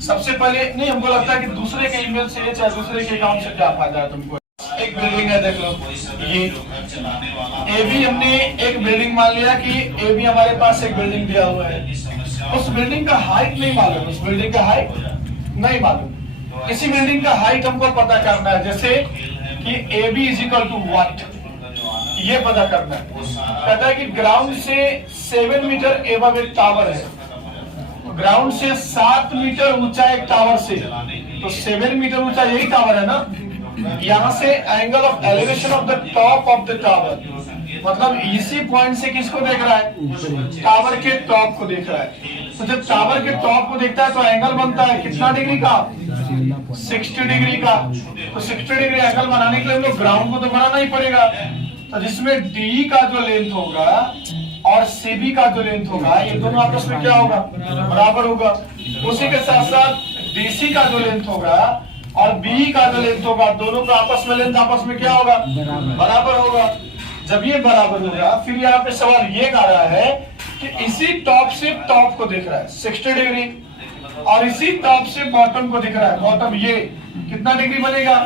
सबसे पहले नहीं, हमको लगता है कि दूसरे के ईमेल से चाहे दूसरे के अकाउंट से क्या फायदा है तुमको। एक बिल्डिंग है, देख लो ये ए बी, हमने एक बिल्डिंग मान लिया कि ए बी हमारे पास एक बिल्डिंग दिया हुआ है। उस बिल्डिंग का हाइट नहीं मालूम, उस बिल्डिंग का हाइट नहीं मालूम। किसी बिल्डिंग का हाइट हमको पता करना है, जैसे कि A B is equal to what, ये पता करना है। कहता है कि ग्राउंड से 7 मीटर एबव एक टावर है, ग्राउंड से 7 मीटर ऊंचा एक टावर से, तो 7 मीटर ऊंचा यही टावर है ना। यहाँ से angle of elevation of the top of the tower, मतलब इसी पॉइंट से किसको देख रहा है, टावर के टॉप को देख रहा है। तो जब टावर के टॉप को देखता है तो एंगल बनता है कितना डिग्री का, 60 डिग्री का। तो 60 डिग्री एंगल बनाने के लिए हम लोग ग्राउंड को तो बनाना ही पड़ेगा। तो जिसमें डी का जो लेंथ होगा और सीबी का जो लेंथ होगा, ये दोनों आपस में क्या होगा, बराबर होगा। उसी के साथ साथ डीसी का जो लेंथ होगा और बी का जो लेंथ होगा, दोनों का आपस में लेंथ आपस में क्या होगा, बराबर होगा। जब ये बराबर होगा, फिर यहाँ पे सवाल ये आ रहा है कि इसी टॉप से टॉप को देख रहा है 60 डिग्री, और इसी टॉप से बॉटम को दिख रहा है, बॉटम ये कितना डिग्री बनेगा,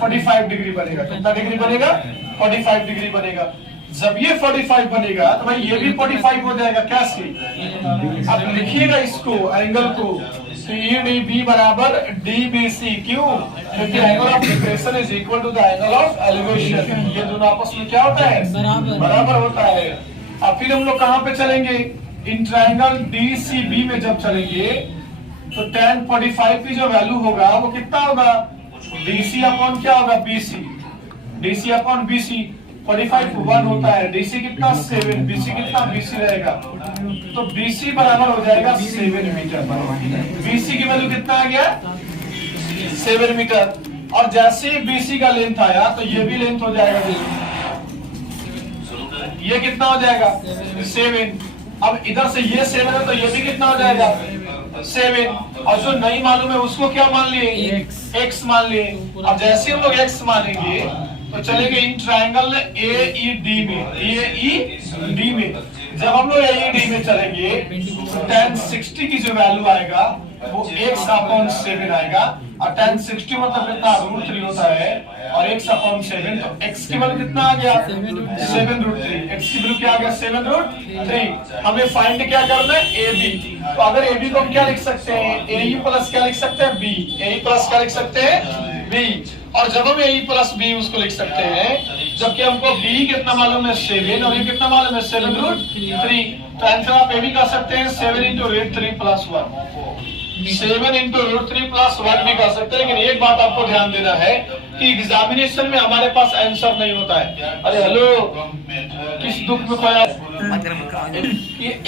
45 डिग्री बनेगा। कितना डिग्री बनेगा, 45 डिग्री बनेगा। जब ये 45 बनेगा तो भाई ये भी 45 हो जाएगा। कैसे, अब लिखिएगा इसको एंगल को, CDB बराबर DBC। क्यों, क्योंकि angle of depression is equal to the angle of elevation. ये दोनों आपस में क्या होता है, बराबर होता है। अब फिर हम लोग कहाँ पे चलेंगे, इन ट्रायंगल DCB में जब चलेंगे तो tan 45 की जो वैल्यू होगा वो कितना होगा, DC अपॉन क्या होगा, BC, DC अपॉन BC। 45 1 होता है, DC कितना 7, BC कितना, BC रहेगा। तो BC बराबर हो जाएगा 7 मीटर। BC की वैल्यू कितना आ गया, 7 मीटर। और जैसे ही BC का लेंथ आया तो ये भी लेंथ हो जाएगा, ये कितना हो जाएगा 7। अब इधर से ये 7 है तो ये भी कितना हो जाएगा 7। और जो नहीं मालूम है उसको क्या मान लिए, x मान लिए। अब जैसे हम लोग x मानेंगे तो चलेंगे इन ट्रायंगल AED में, AED में। जब हम लोग AED में चलेंगे तो tan 60 की जो वैल्यू आएगा वो x अपॉन 7 आएगा। और tan 60 मतलब कितना, √3 होता है, और x अपॉन 7, तो x की वैल्यू कितना आ गया, 7√3। x की वैल्यू क्या आ गया, 7√3। हमें फाइंड क्या करना है, AB। तो अगर AB को हम क्या लिख सकते हैं, AE प्लस क्या लिख सकते हैं, B। AE प्लस क्या लिख सकते हैं, B। और जब हम AE प्लस B उसको लिख सकते हैं, जबकि हमको B कितना मालूम है, 7, और ये कितना मालूम है, 7√3। तो आंसर आप ये भी कर सकते हैं 7 × √3 + 1, 7 × √3 + 1 भी कर सकते हैं। लेकिन एक बात आपको ध्यान देना है कि एग्जामिनेशन में हमारे पास आंसर नहीं होता है। अरे हेलो, किस दुख में खोया,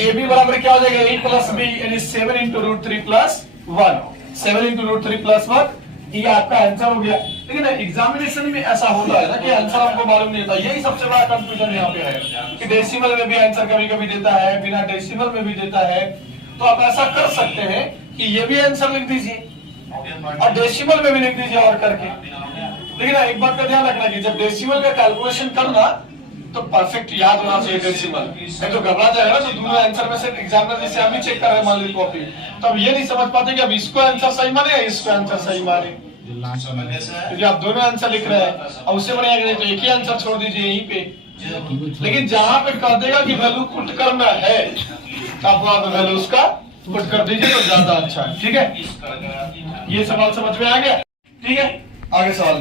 AB बराबर क्या हो जाएगा, A + B, यानी 7 × √3 + 1, 7 × √3 + 1, ये आपका आंसर हो गया। लेकिन एग्जामिनेशन में ऐसा होता है ना कि आंसर आपको मालूम नहीं होता। यही सबसे बड़ा कंफ्यूजन यहाँ पे है कि डेसिमल में भी आंसर कभी कभी देता है, बिना डेसिमल में भी देता है। तो आप ऐसा कर सकते हैं कि ये भी आंसर लिख दीजिए और डेसिमल में भी लिख दीजिए और करके। लेकिन एक बात का ध्यान रखना कि जब डेसिमल का कैलकुलेशन करना तो परफेक्ट याद होना चाहिए डेसिमल, नहीं तो घबरा जाएगा। तो दोनों आंसर में से एग्जामिनर जैसे हम ही चेक कर रहे हैं मान लीजिए कॉपी, तो अब ये नहीं समझ पाते कि अब इसको आंसर सही माने या इसको आंसर सही माने, क्योंकि आप दोनों आंसर लिख रहे हैं। और उससे बढ़िया नहीं तो एक ही आंसर छोड़ दीजिए यहीं पे। लेकिन जहां पे कह देगा कि वैल्यू पुट करना है तो आप वहां पे वैल्यू उसका पुट कर दीजिए तो ज्यादा अच्छा है। ठीक है, ये सवाल समझ में आ गया। ठीक है, आगे सवाल